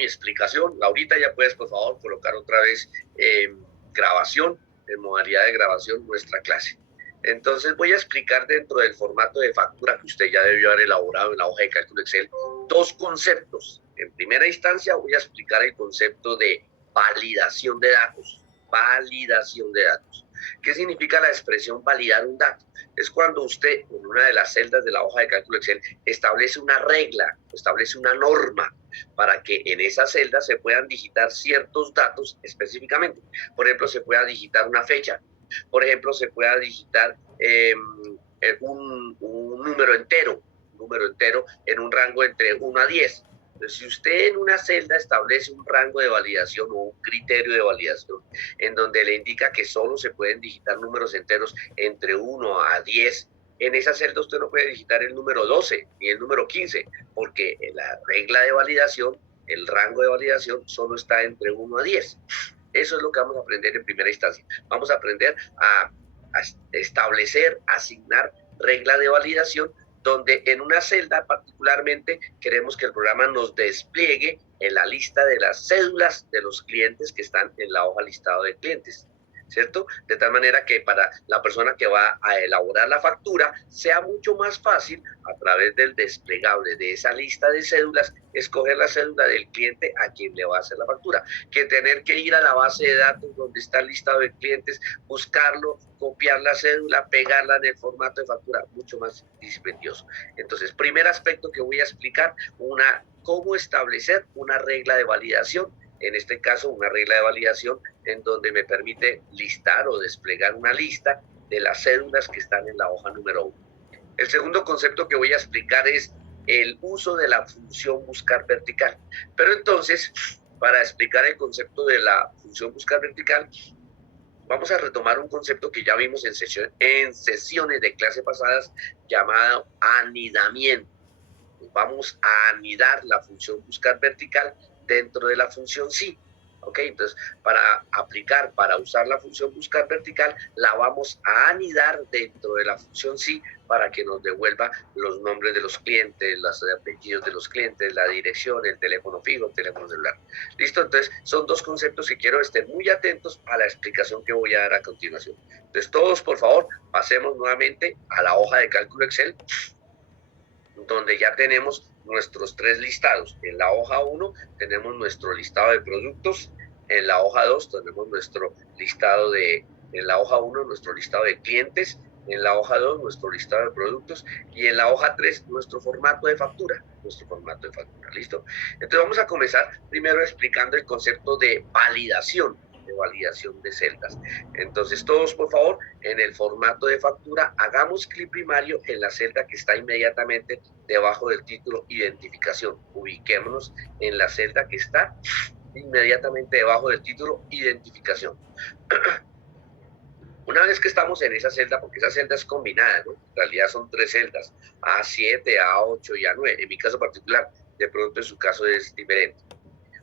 mi explicación. Laurita, ya puedes, por favor, colocar otra vez grabación, en modalidad de grabación, nuestra clase. Entonces voy a explicar dentro del formato de factura que usted ya debió haber elaborado en la hoja de cálculo Excel, dos conceptos. En primera instancia voy a explicar el concepto de validación de datos. Validación de datos. ¿Qué significa la expresión validar un dato? Es cuando usted, en una de las celdas de la hoja de cálculo Excel, establece una regla, establece una norma para que en esa celda se puedan digitar ciertos datos específicamente. Por ejemplo, se pueda digitar una fecha. Por ejemplo, se pueda digitar un número entero en un rango entre 1 a 10. Entonces, si usted en una celda establece un rango de validación o un criterio de validación en donde le indica que solo se pueden digitar números enteros entre 1 a 10, en esa celda usted no puede digitar el número 12 ni el número 15, porque la regla de validación, el rango de validación, solo está entre 1 a 10. Eso es lo que vamos a aprender en primera instancia. Vamos a aprender a establecer, asignar regla de validación, donde en una celda particularmente queremos que el programa nos despliegue en la lista de las cédulas de los clientes que están en la hoja listado de clientes, ¿cierto? De tal manera que para la persona que va a elaborar la factura sea mucho más fácil, a través del desplegable de esa lista de cédulas, escoger la cédula del cliente a quien le va a hacer la factura, que tener que ir a la base de datos donde está el listado de clientes, buscarlo, copiar la cédula, pegarla en el formato de factura, mucho más dispendioso. Entonces, primer aspecto que voy a explicar, cómo establecer una regla de validación. En este caso, una regla de validación en donde me permite listar o desplegar una lista de las cédulas que están en la hoja número 1. El segundo concepto que voy a explicar es el uso de la función buscar vertical. Pero entonces, para explicar el concepto de la función buscar vertical, vamos a retomar un concepto que ya vimos en sesiones de clase pasadas, llamado anidamiento. Vamos a anidar la función buscar vertical dentro de la función sí. ¿Ok? Entonces, para usar la función buscar vertical, la vamos a anidar dentro de la función sí para que nos devuelva los nombres de los clientes, los apellidos de los clientes, la dirección, el teléfono fijo, el teléfono celular. ¿Listo? Entonces, son dos conceptos que quiero estén muy atentos a la explicación que voy a dar a continuación. Entonces, todos, por favor, pasemos nuevamente a la hoja de cálculo Excel, donde ya tenemos nuestros tres listados. En la hoja 1 tenemos nuestro listado de productos, en la hoja 2 tenemos nuestro listado en la hoja 1 nuestro listado de clientes, en la hoja 2 nuestro listado de productos y en la hoja 3 nuestro formato de factura, ¿listo? Entonces vamos a comenzar primero explicando el concepto de validación de celdas. Entonces todos, por favor, en el formato de factura, hagamos clic primario en la celda que está inmediatamente debajo del título identificación. Ubiquémonos en la celda que está inmediatamente debajo del título identificación. Una vez que estamos en esa celda, porque esa celda es combinada, ¿no? En realidad son tres celdas, A7, A8 y A9. En mi caso particular, de pronto en su caso es diferente.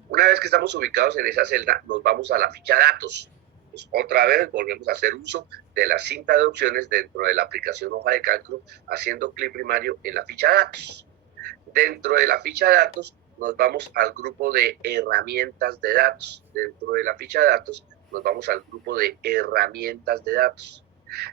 Una vez que estamos ubicados en esa celda, nos vamos a la ficha datos. Pues otra vez volvemos a hacer uso de la cinta de opciones dentro de la aplicación hoja de cálculo, haciendo clic primario en la ficha datos. Dentro de la ficha datos, nos vamos al grupo de herramientas de datos. Dentro de la ficha datos, nos vamos al grupo de herramientas de datos.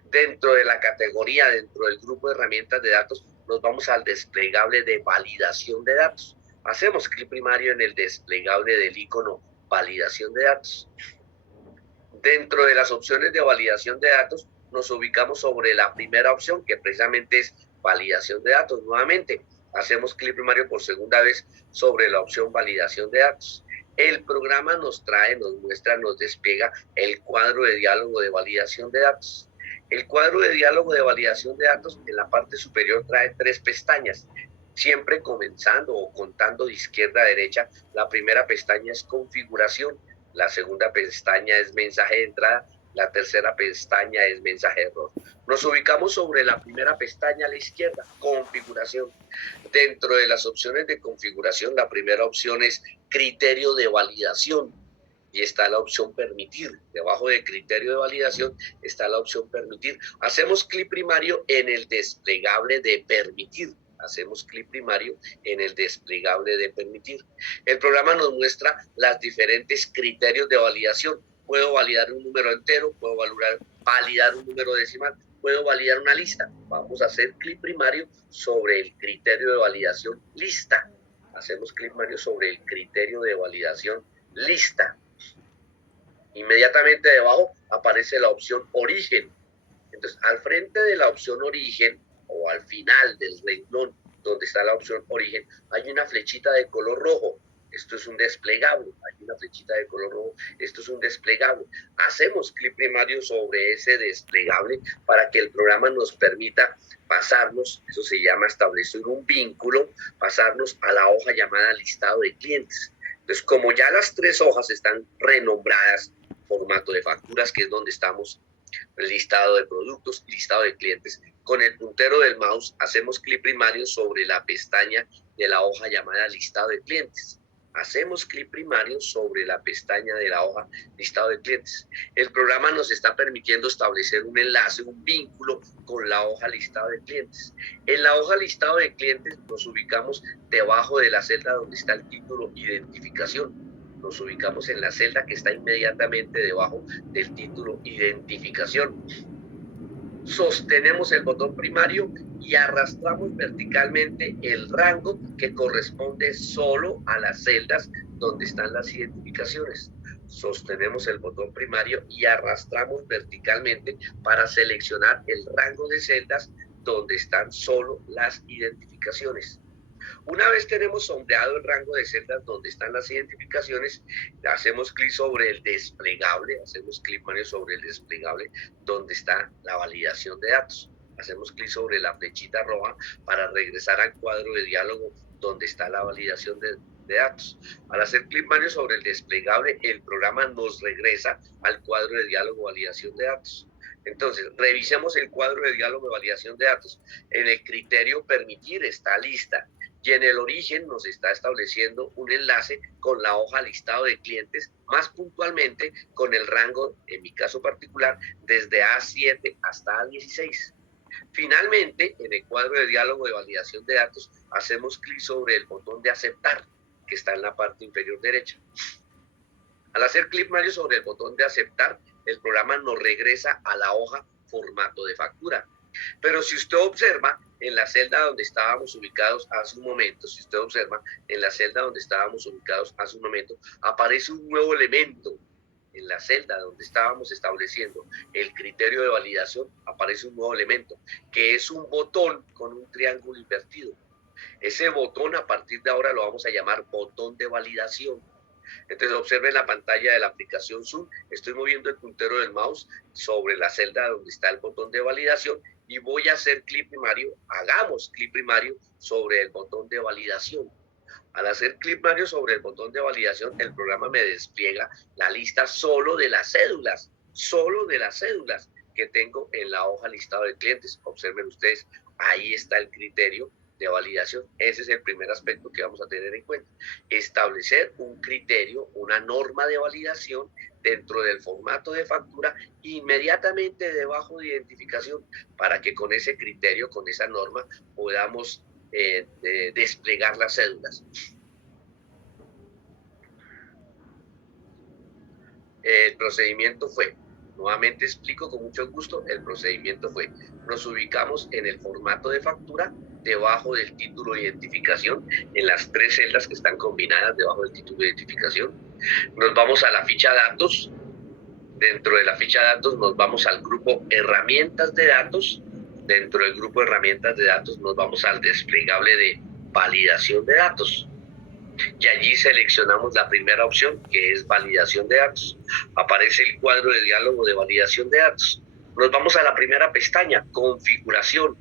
Dentro de la categoría, dentro del grupo de herramientas de datos, nos vamos al desplegable de validación de datos. Hacemos clic primario en el desplegable del icono validación de datos. Dentro de las opciones de validación de datos, nos ubicamos sobre la primera opción, que precisamente es validación de datos. Nuevamente, hacemos clic primario por segunda vez sobre la opción validación de datos. El programa nos trae, nos muestra, nos despliega el cuadro de diálogo de validación de datos. El cuadro de diálogo de validación de datos en la parte superior trae tres pestañas. Siempre comenzando o contando de izquierda a derecha, la primera pestaña es configuración, la segunda pestaña es mensaje de entrada, la tercera pestaña es mensaje de error. Nos ubicamos sobre la primera pestaña a la izquierda, configuración. Dentro de las opciones de configuración, la primera opción es criterio de validación y está la opción permitir. Debajo de criterio de validación está la opción permitir. Hacemos clic primario en el desplegable de permitir. hacemos clic primario en el desplegable de permitir. El programa nos muestra los diferentes criterios de validación. Puedo validar un número entero, puedo validar un número decimal, puedo validar una lista. Vamos a hacer clic primario sobre el criterio de validación lista. Hacemos clic primario sobre el criterio de validación lista. Inmediatamente debajo aparece la opción origen. Entonces, al frente de la opción origen o al final del renglón donde está la opción origen, hay una flechita de color rojo. Esto es un desplegable. Hay una flechita de color rojo. Esto es un desplegable. Hacemos clic primario sobre ese desplegable para que el programa nos permita pasarnos, eso se llama establecer un vínculo, pasarnos a la hoja llamada listado de clientes. Entonces, como ya las tres hojas están renombradas, formato de facturas, que es donde estamos, listado de productos, listado de clientes, con el puntero del mouse hacemos clic primario sobre la pestaña de la hoja llamada listado de clientes. Hacemos clic primario sobre la pestaña de la hoja listado de clientes. El programa nos está permitiendo establecer un enlace, un vínculo con la hoja listado de clientes. En la hoja listado de clientes nos ubicamos debajo de la celda donde está el título identificación. Nos ubicamos en la celda que está inmediatamente debajo del título identificación. Sostenemos el botón primario y arrastramos verticalmente el rango que corresponde solo a las celdas donde están las identificaciones. Sostenemos el botón primario y arrastramos verticalmente para seleccionar el rango de celdas donde están solo las identificaciones. Una vez tenemos sombreado el rango de celdas donde están las identificaciones, hacemos clic sobre el desplegable, hacemos clic sobre el desplegable donde está la validación de datos. Hacemos clic sobre la flechita roja para regresar al cuadro de diálogo donde está la validación de datos. Al hacer clic sobre el desplegable, el programa nos regresa al cuadro de diálogo validación de datos. Entonces, revisemos el cuadro de diálogo de validación de datos. En el criterio permitir está lista y en el origen nos está estableciendo un enlace con la hoja listado de clientes, más puntualmente con el rango, en mi caso particular, desde A7 hasta A16. Finalmente, en el cuadro de diálogo de validación de datos, hacemos clic sobre el botón de aceptar, que está en la parte inferior derecha. Al hacer clic sobre el botón de aceptar, el programa nos regresa a la hoja formato de factura. Pero si usted observa en la celda donde estábamos ubicados hace un momento, aparece un nuevo elemento. En la celda donde estábamos estableciendo el criterio de validación, aparece un nuevo elemento, que es un botón con un triángulo invertido. Ese botón, a partir de ahora, lo vamos a llamar botón de validación. Entonces, observen la pantalla de la aplicación Zoom. Estoy moviendo el puntero del mouse sobre la celda donde está el botón de validación y voy a hacer clic primario. Hagamos clic primario sobre el botón de validación. Al hacer clic primario sobre el botón de validación, el programa me despliega la lista solo de las cédulas que tengo en la hoja listado de clientes. Observen ustedes, ahí está el criterio de validación. Ese es el primer aspecto que vamos a tener en cuenta. Establecer un criterio, una norma de validación dentro del formato de factura inmediatamente debajo de identificación para que con ese criterio, con esa norma, podamos desplegar las cédulas. El procedimiento fue, nuevamente explico con mucho gusto, el procedimiento fue, nos ubicamos en el formato de factura, debajo del título de identificación, en las tres celdas que están combinadas debajo del título de identificación. Nos vamos a la ficha datos. Dentro de la ficha datos nos vamos al grupo herramientas de datos. Dentro del grupo herramientas de datos nos vamos al desplegable de validación de datos. Y allí seleccionamos la primera opción, que es validación de datos. Aparece el cuadro de diálogo de validación de datos. Nos vamos a la primera pestaña, configuración.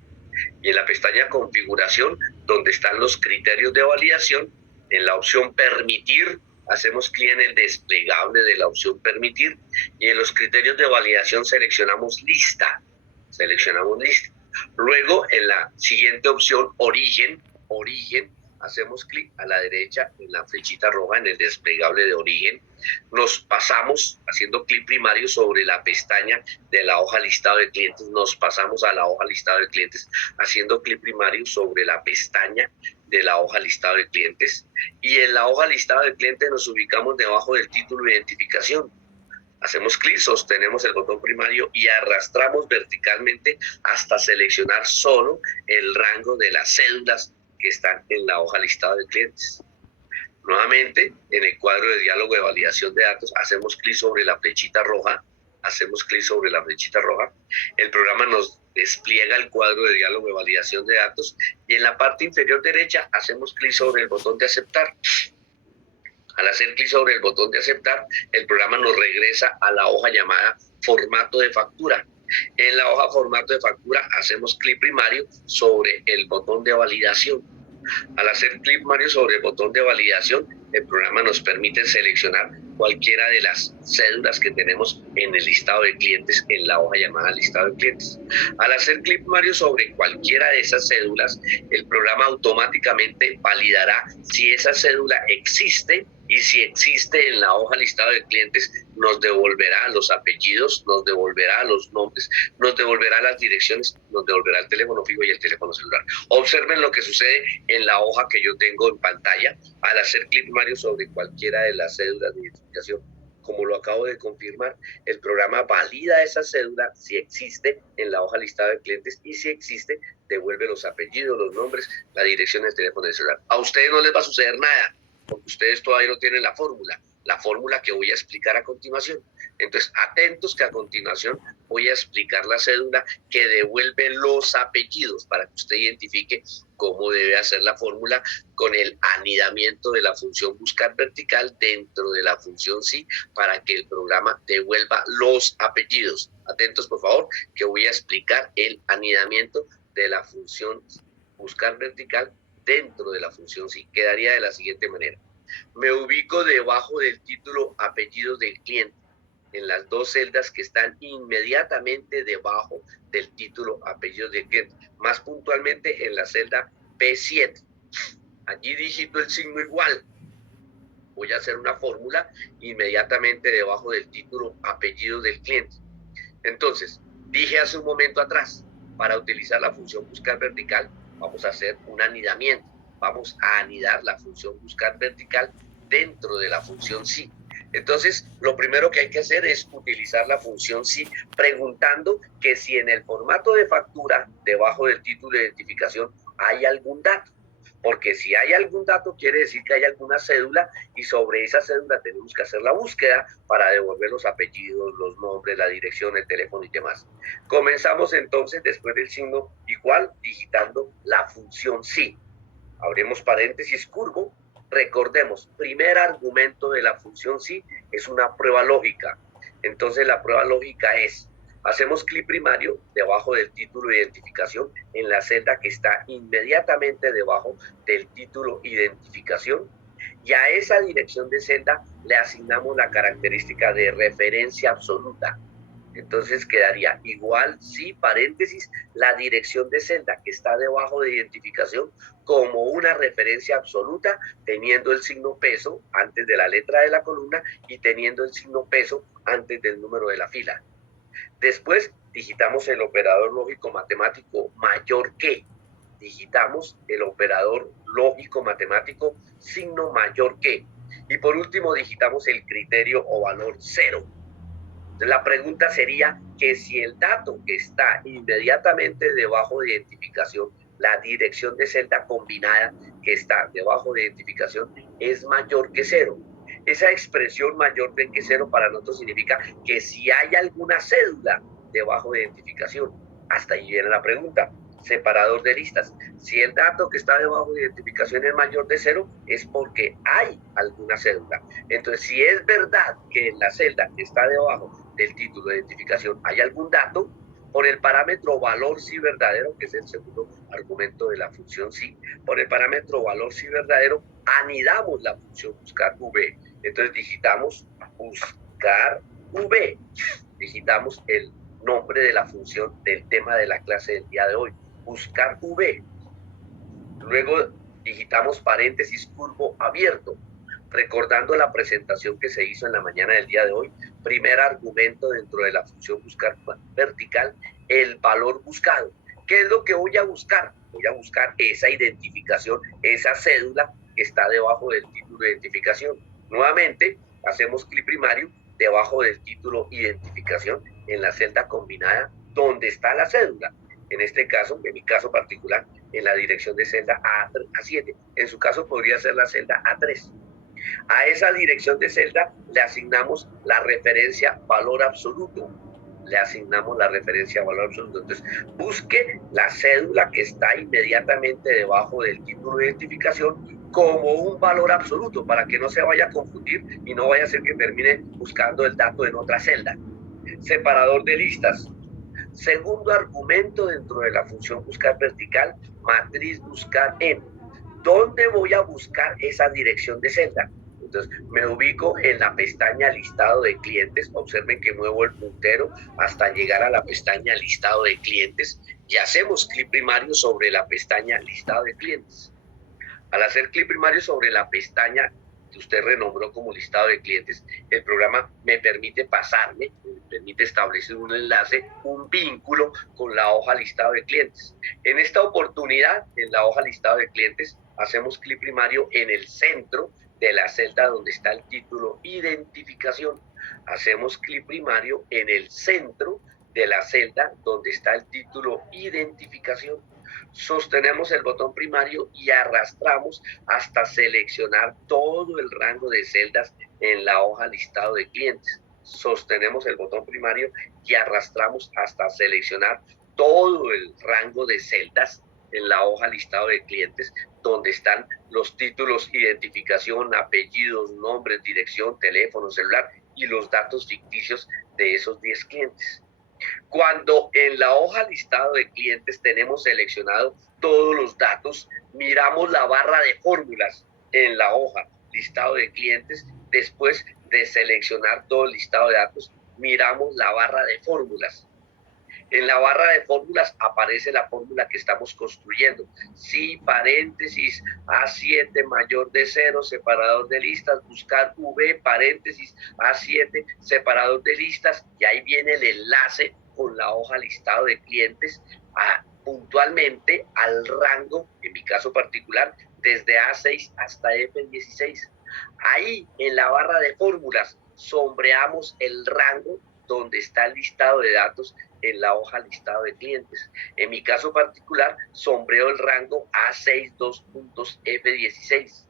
Y en la pestaña configuración, donde están los criterios de validación, en la opción permitir, hacemos clic en el desplegable de la opción permitir y en los criterios de validación seleccionamos lista. Luego, en la siguiente opción, origen, hacemos clic a la derecha en la flechita roja en el desplegable de origen, nos pasamos haciendo clic primario sobre la pestaña de la hoja listado de clientes, nos pasamos a la hoja listado de clientes haciendo clic primario sobre la pestaña de la hoja listado de clientes, y en la hoja listado de clientes nos ubicamos debajo del título de identificación. Hacemos clic, sostenemos el botón primario y arrastramos verticalmente hasta seleccionar solo el rango de las cédulas que están en la hoja listado de clientes. Nuevamente, en el cuadro de diálogo de validación de datos, hacemos clic sobre la flechita roja, el programa nos despliega el cuadro de diálogo de validación de datos y en la parte inferior derecha hacemos clic sobre el botón de aceptar. Al hacer clic sobre el botón de aceptar, el programa nos regresa a la hoja llamada formato de factura. En la hoja formato de factura hacemos clic primario sobre el botón de validación. Al hacer clic primario sobre el botón de validación, el programa nos permite seleccionar cualquiera de las cédulas que tenemos en el listado de clientes, en la hoja llamada listado de clientes. Al hacer clic primario sobre cualquiera de esas cédulas, el programa automáticamente validará si esa cédula existe, y si existe en la hoja listado de clientes, nos devolverá los apellidos, nos devolverá los nombres, nos devolverá las direcciones, nos devolverá el teléfono fijo y el teléfono celular. Observen lo que sucede en la hoja que yo tengo en pantalla al hacer clic primario sobre cualquiera de las cédulas de identificación. Como lo acabo de confirmar, el programa valida esa cédula si existe en la hoja listado de clientes, y si existe, devuelve los apellidos, los nombres, la dirección del teléfono celular. A ustedes no les va a suceder nada, porque ustedes todavía no tienen la fórmula que voy a explicar a continuación. Entonces, atentos, que a continuación voy a explicar la cédula que devuelve los apellidos para que usted identifique cómo debe hacer la fórmula con el anidamiento de la función buscar vertical dentro de la función sí, para que el programa devuelva los apellidos. Atentos, por favor, que voy a explicar el anidamiento de la función buscar vertical dentro de la función sí. Quedaría de la siguiente manera. Me ubico debajo del título apellidos del cliente, en las dos celdas que están inmediatamente debajo del título apellidos del cliente, más puntualmente en la celda P7. Allí digito el signo igual. Voy a hacer una fórmula inmediatamente debajo del título apellidos del cliente. Entonces, dije hace un momento atrás, para utilizar la función buscar vertical, vamos a hacer un anidamiento. Vamos a anidar la función buscar vertical dentro de la función sí. Entonces, lo primero que hay que hacer es utilizar la función sí, preguntando que si en el formato de factura, debajo del título de identificación, hay algún dato. Porque si hay algún dato, quiere decir que hay alguna cédula, y sobre esa cédula tenemos que hacer la búsqueda para devolver los apellidos, los nombres, la dirección, el teléfono y demás. Comenzamos entonces, después del signo igual, digitando la función sí. Abrimos paréntesis curvo. Recordemos, primer argumento de la función sí es una prueba lógica. Entonces la prueba lógica es, hacemos clic primario debajo del título de identificación en la celda que está inmediatamente debajo del título identificación, y a esa dirección de celda le asignamos la característica de referencia absoluta. Entonces quedaría igual, sí, paréntesis, la dirección de celda que está debajo de identificación como una referencia absoluta, teniendo el signo peso antes de la letra de la columna y teniendo el signo peso antes del número de la fila. Después digitamos el operador lógico matemático mayor que. Digitamos el operador lógico matemático signo mayor que. Y por último digitamos el criterio o valor 0. La pregunta sería que si el dato que está inmediatamente debajo de identificación, la dirección de celda combinada que está debajo de identificación, es mayor que 0. Esa expresión mayor que 0 para nosotros significa que si hay alguna cédula debajo de identificación. Hasta ahí viene la pregunta. Separador de listas. Si el dato que está debajo de identificación es mayor de 0, es porque hay alguna cédula. Entonces, si es verdad que en la celda que está debajo del título de identificación hay algún dato, por el parámetro valor sí verdadero, que es el segundo argumento de la función sí, por el parámetro valor sí verdadero, anidamos la función buscar v. Entonces digitamos buscar v. Digitamos el nombre de la función del tema de la clase del día de hoy, buscar v. Luego digitamos paréntesis curvo abierto, recordando la presentación que se hizo en la mañana del día de hoy. Primer argumento dentro de la función buscar vertical, el valor buscado. ¿Qué es lo que voy a buscar? Voy a buscar esa identificación, esa cédula que está debajo del título de identificación. Nuevamente, hacemos clic primario debajo del título identificación en la celda combinada donde está la cédula. En este caso, en mi caso particular, en la dirección de celda A7. En su caso podría ser la celda A3. A esa dirección de celda le asignamos la referencia valor absoluto. Le asignamos la referencia valor absoluto. Entonces, busque la cédula que está inmediatamente debajo del título de identificación como un valor absoluto para que no se vaya a confundir y no vaya a ser que termine buscando el dato en otra celda. Separador de listas. Segundo argumento dentro de la función buscar vertical, matriz buscar en. ¿Dónde voy a buscar esa dirección de celda? Entonces, me ubico en la pestaña listado de clientes. Observen que muevo el puntero hasta llegar a la pestaña listado de clientes y hacemos clic primario sobre la pestaña listado de clientes. Al hacer clic primario sobre la pestaña que usted renombró como listado de clientes, el programa me permite pasarme, me permite establecer un enlace, un vínculo con la hoja listado de clientes. En esta oportunidad, en la hoja listado de clientes, hacemos clic primario en el centro de la celda donde está el título identificación. Hacemos clic primario en el centro de la celda donde está el título identificación. Sostenemos el botón primario y arrastramos hasta seleccionar todo el rango de celdas en la hoja listado de clientes. Sostenemos el botón primario y arrastramos hasta seleccionar todo el rango de celdas en la hoja listado de clientes donde están los títulos, identificación, apellidos, nombres, dirección, teléfono, celular y los datos ficticios de esos 10 clientes. Cuando en la hoja listado de clientes tenemos seleccionado todos los datos, miramos la barra de fórmulas en la hoja listado de clientes. Después de seleccionar todo el listado de datos, miramos la barra de fórmulas. En la barra de fórmulas aparece la fórmula que estamos construyendo. Si paréntesis A7 mayor de 0, separador de listas, buscar V, paréntesis A7, separador de listas, y ahí viene el enlace con la hoja listado de clientes puntualmente al rango, en mi caso particular, desde A6 hasta F16. Ahí en la barra de fórmulas sombreamos el rango donde está el listado de datos en la hoja listado de clientes. En mi caso particular, sombreo el rango A6 2.F16.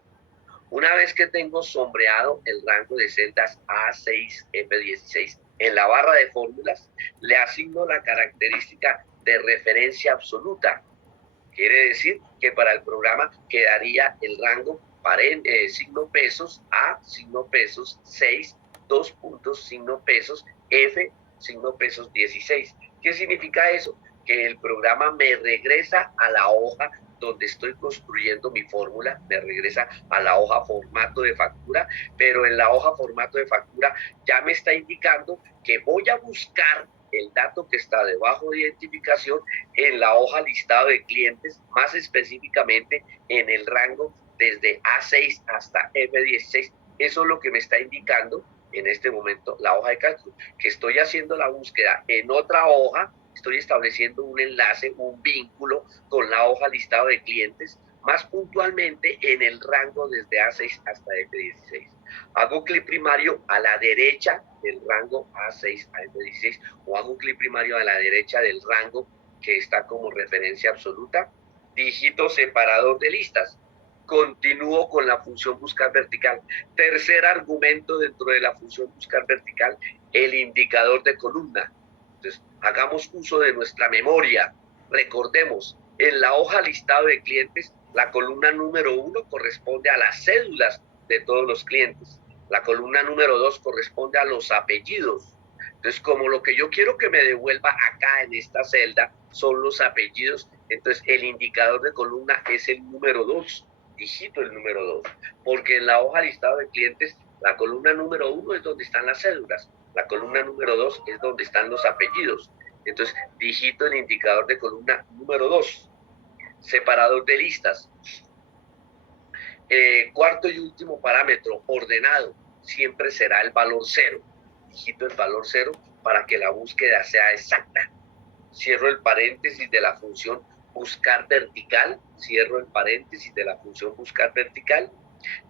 Una vez que tengo sombreado el rango de celdas A6 F16 en la barra de fórmulas, le asigno la característica de referencia absoluta. Quiere decir que para el programa quedaría el rango signo pesos A, signo pesos 6, 2 puntos, signo pesos F, signo pesos 16. ¿Qué significa eso? Que el programa me regresa a la hoja donde estoy construyendo mi fórmula, me regresa a la hoja formato de factura, pero en la hoja formato de factura ya me está indicando que voy a buscar el dato que está debajo de identificación en la hoja listado de clientes, más específicamente en el rango desde A6 hasta F16. Eso es lo que me está indicando en este momento la hoja de cálculo, que estoy haciendo la búsqueda en otra hoja, estoy estableciendo un enlace, un vínculo con la hoja listado de clientes, más puntualmente en el rango desde A6 hasta F16. Hago clic primario a la derecha del rango A6 a F16 o hago clic primario a la derecha del rango que está como referencia absoluta, dígito separador de listas. Continúo con la función buscar vertical. Tercer argumento dentro de la función buscar vertical, el indicador de columna. Entonces, hagamos uso de nuestra memoria. Recordemos, en la hoja listado de clientes, la columna número 1 corresponde a las cédulas de todos los clientes. La columna número 2 corresponde a los apellidos. Entonces, como lo que yo quiero que me devuelva acá en esta celda son los apellidos, entonces el indicador de columna es el número 2. Digito el número 2, porque en la hoja listado de clientes, la columna número 1 es donde están las cédulas, la columna número 2 es donde están los apellidos. Entonces, digito el indicador de columna número 2. Separador de listas. Cuarto y último parámetro, ordenado, siempre será el valor 0. Digito el valor 0 para que la búsqueda sea exacta. Cierro el paréntesis de la función buscar vertical, cierro el paréntesis de la función buscar vertical,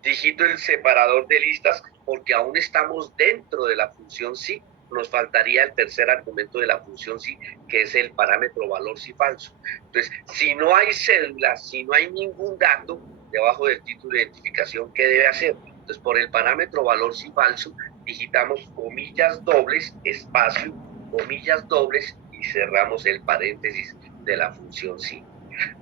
digito el separador de listas porque aún estamos dentro de la función sí, nos faltaría el tercer argumento de la función sí, que es el parámetro valor sí falso. Entonces, si no hay cédula, si no hay ningún dato debajo del título de identificación, ¿qué debe hacer? Entonces, por el parámetro valor sí falso, digitamos comillas dobles, espacio, comillas dobles y cerramos el paréntesis de la función sí.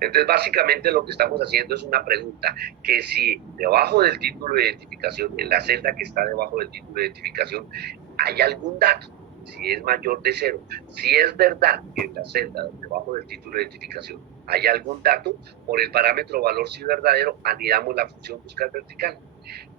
Entonces, básicamente lo que estamos haciendo es una pregunta, que si debajo del título de identificación, en la celda que está debajo del título de identificación, hay algún dato, si es mayor de 0, si es verdad que en la celda debajo del título de identificación hay algún dato, por el parámetro valor si verdadero, anidamos la función buscar vertical.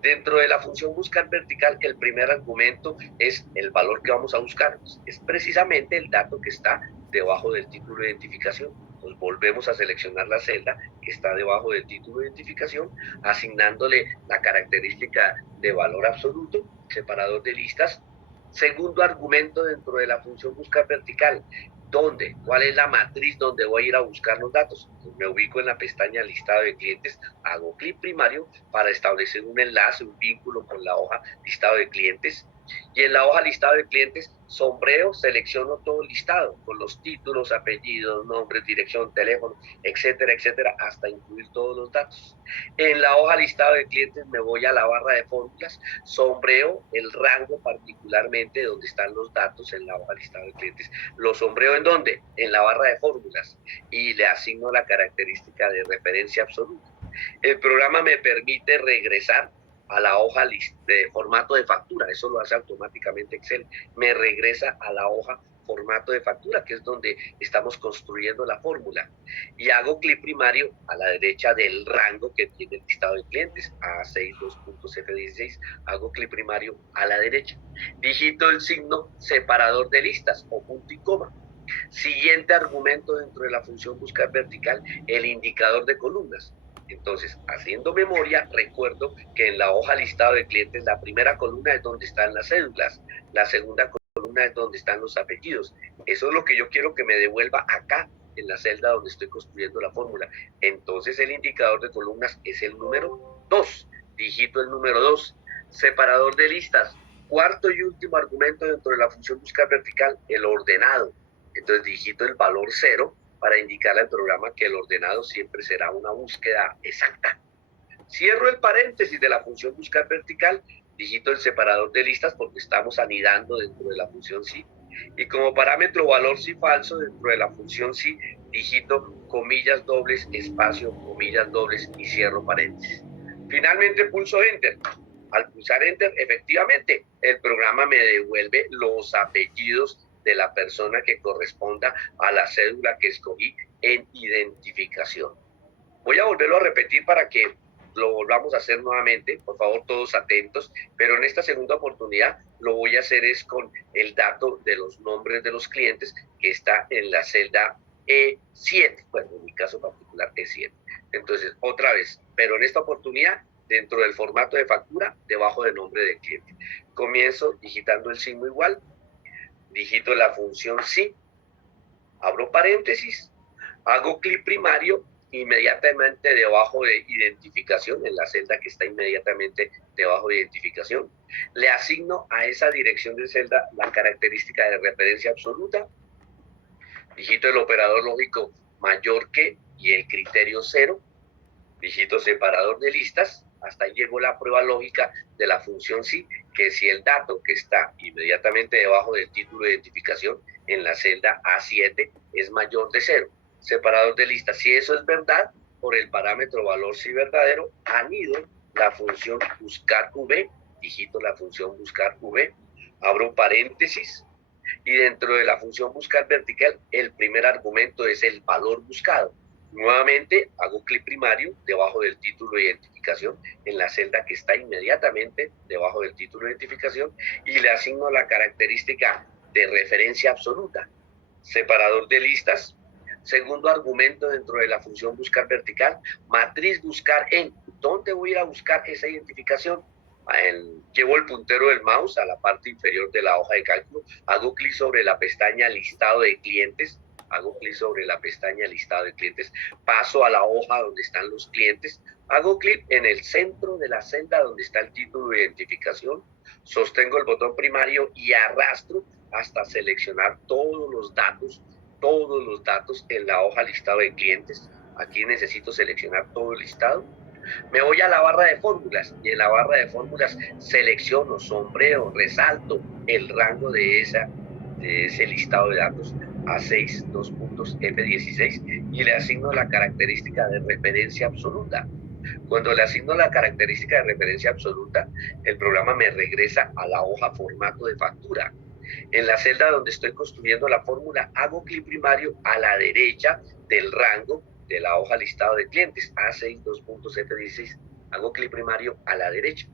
Dentro de la función buscar vertical, el primer argumento es el valor que vamos a buscar, es precisamente el dato que está debajo del título de identificación. Pues volvemos a seleccionar la celda que está debajo del título de identificación, asignándole la característica de valor absoluto, separador de listas. Segundo argumento dentro de la función buscar vertical, ¿dónde? ¿Cuál es la matriz donde voy a ir a buscar los datos? Pues me ubico en la pestaña listado de clientes, hago clic primario para establecer un enlace, un vínculo con la hoja listado de clientes. Y en la hoja listado de clientes, sombreo, selecciono todo el listado, con los títulos, apellidos, nombres, dirección, teléfono, etcétera, etcétera, hasta incluir todos los datos. En la hoja listado de clientes me voy a la barra de fórmulas, sombreo el rango particularmente donde están los datos en la hoja listado de clientes. ¿Lo sombreo en dónde? En la barra de fórmulas y le asigno la característica de referencia absoluta. El programa me permite regresar a la hoja de formato de factura, eso lo hace automáticamente Excel, me regresa a la hoja formato de factura, que es donde estamos construyendo la fórmula, y hago clic primario a la derecha del rango que tiene el listado de clientes, A62.F16, hago clic primario a la derecha, digito el signo separador de listas o punto y coma. Siguiente argumento dentro de la función buscar vertical, el indicador de columnas. Entonces, haciendo memoria, recuerdo que en la hoja listado de clientes, la primera columna es donde están las cédulas, la segunda columna es donde están los apellidos. Eso es lo que yo quiero que me devuelva acá, en la celda donde estoy construyendo la fórmula. Entonces, el indicador de columnas es el número 2. Digito el número 2. Separador de listas. Cuarto y último argumento dentro de la función buscar vertical, el ordenado. Entonces, digito el valor 0 para indicarle al programa que el ordenado siempre será una búsqueda exacta. Cierro el paréntesis de la función buscar vertical, digito el separador de listas porque estamos anidando dentro de la función sí. Y como parámetro valor sí falso dentro de la función sí, digito comillas dobles, espacio, comillas dobles y cierro paréntesis. Finalmente pulso Enter. Al pulsar Enter, efectivamente, el programa me devuelve los apellidos de la persona que corresponda a la cédula que escogí en identificación. Voy a volverlo a repetir para que lo volvamos a hacer nuevamente, por favor todos atentos, pero en esta segunda oportunidad lo voy a hacer es con el dato de los nombres de los clientes que está en la celda E7, bueno, en mi caso particular E7. Entonces, otra vez, pero en esta oportunidad dentro del formato de factura, debajo del nombre del cliente. Comienzo digitando el signo igual, digito la función sí, abro paréntesis, hago clic primario, inmediatamente debajo de identificación, en la celda que está inmediatamente debajo de identificación, le asigno a esa dirección de celda la característica de referencia absoluta, digito el operador lógico mayor que y el criterio 0, digito separador de listas, hasta ahí llegó la prueba lógica de la función sí, que si el dato que está inmediatamente debajo del título de identificación en la celda A7 es mayor de 0. Separador de listas, si eso es verdad, por el parámetro valor sí verdadero, anido la función buscar v, digito la función buscar v, abro paréntesis, y dentro de la función buscar vertical, el primer argumento es el valor buscado. Nuevamente hago clic primario debajo del título de identificación en la celda que está inmediatamente debajo del título de identificación y le asigno la característica de referencia absoluta. Separador de listas. Segundo argumento dentro de la función buscar vertical, matriz buscar en. ¿Dónde voy a ir a buscar esa identificación? Llevo el puntero del mouse a la parte inferior de la hoja de cálculo, hago clic sobre la pestaña listado de clientes, paso a la hoja donde están los clientes, hago clic en el centro de la celda donde está el título de identificación, sostengo el botón primario y arrastro hasta seleccionar todos los datos en la hoja listado de clientes. Aquí necesito seleccionar todo el listado. Me voy a la barra de fórmulas y en la barra de fórmulas selecciono, sombreo, resalto el rango de ese listado de datos A6, dos puntos, F16 y le asigno la característica de referencia absoluta. Cuando le asigno la característica de referencia absoluta, el programa me regresa a la hoja formato de factura. En la celda donde estoy construyendo la fórmula, hago clic primario a la derecha del rango de la hoja listado de clientes, A6, dos puntos, F16. Hago clic primario a la derecha.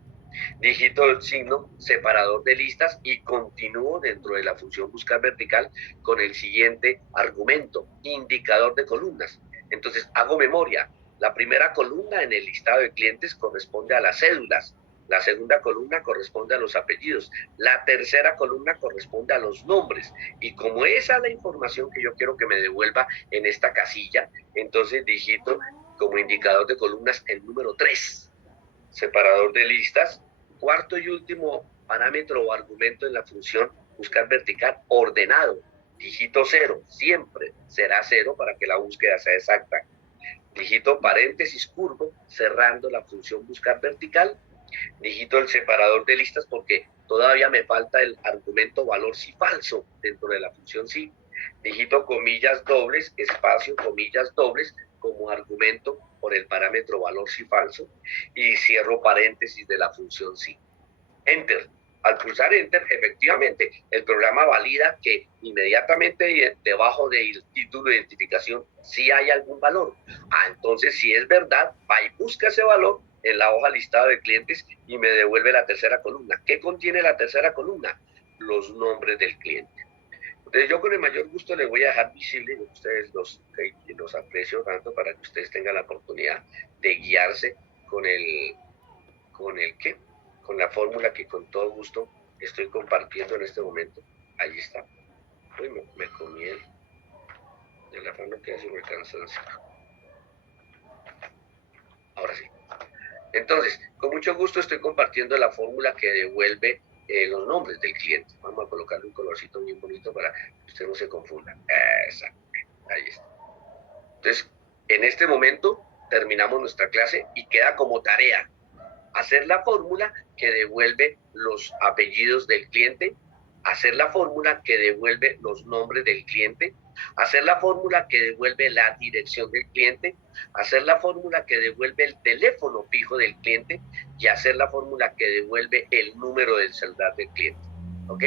Digito el signo separador de listas y continúo dentro de la función buscar vertical con el siguiente argumento, indicador de columnas. Entonces hago memoria. La primera columna en el listado de clientes corresponde a las cédulas. La segunda columna corresponde a los apellidos. La tercera columna corresponde a los nombres. Y como esa es la información que yo quiero que me devuelva en esta casilla, entonces digito como indicador de columnas el número 3. Separador de listas. Cuarto y último parámetro o argumento en la función buscar vertical, ordenado. Dígito 0. Siempre será 0 para que la búsqueda sea exacta. Digito paréntesis curvo, cerrando la función buscar vertical. Digito el separador de listas porque todavía me falta el argumento valor si falso dentro de la función si. Digito comillas dobles, espacio, comillas dobles como argumento por el parámetro valor si falso y cierro paréntesis de la función si. Enter. Al pulsar Enter, efectivamente, el programa valida que inmediatamente debajo del título de identificación sí hay algún valor. Entonces, si es verdad, va y busca ese valor en la hoja listada de clientes y me devuelve la tercera columna. ¿Qué contiene la tercera columna? Los nombres del cliente. Entonces, yo con el mayor gusto les voy a dejar visible, y ustedes los aprecio tanto para que ustedes tengan la oportunidad de guiarse con la fórmula que con todo gusto estoy compartiendo en este momento. Ahí está. Uy, me comí el afán que hace una cansancio. Ahora sí. Entonces, con mucho gusto estoy compartiendo la fórmula que devuelve los nombres del cliente. Vamos a colocarle un colorcito bien bonito para que usted no se confunda. Exacto. Ahí está. Entonces, en este momento terminamos nuestra clase y queda como tarea hacer la fórmula que devuelve los apellidos del cliente, hacer la fórmula que devuelve los nombres del cliente, hacer la fórmula que devuelve la dirección del cliente, hacer la fórmula que devuelve el teléfono fijo del cliente y hacer la fórmula que devuelve el número del celular del cliente. ¿Ok?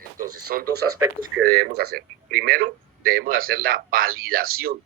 Entonces, son dos aspectos que debemos hacer. Primero, debemos hacer la validación.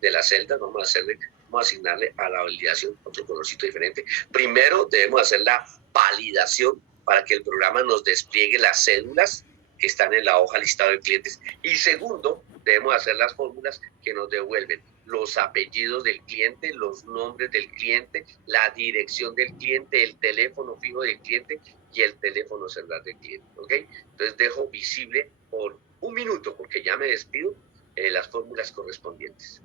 De la celda. Vamos a asignarle a la validación otro colorcito diferente. Primero, debemos hacer la validación para que el programa nos despliegue las cédulas que están en la hoja listado de clientes. Y segundo, debemos hacer las fórmulas que nos devuelven los apellidos del cliente, los nombres del cliente, la dirección del cliente, el teléfono fijo del cliente y el teléfono celular del cliente. ¿Ok? Entonces dejo visible por un minuto, porque ya me despido, las fórmulas correspondientes.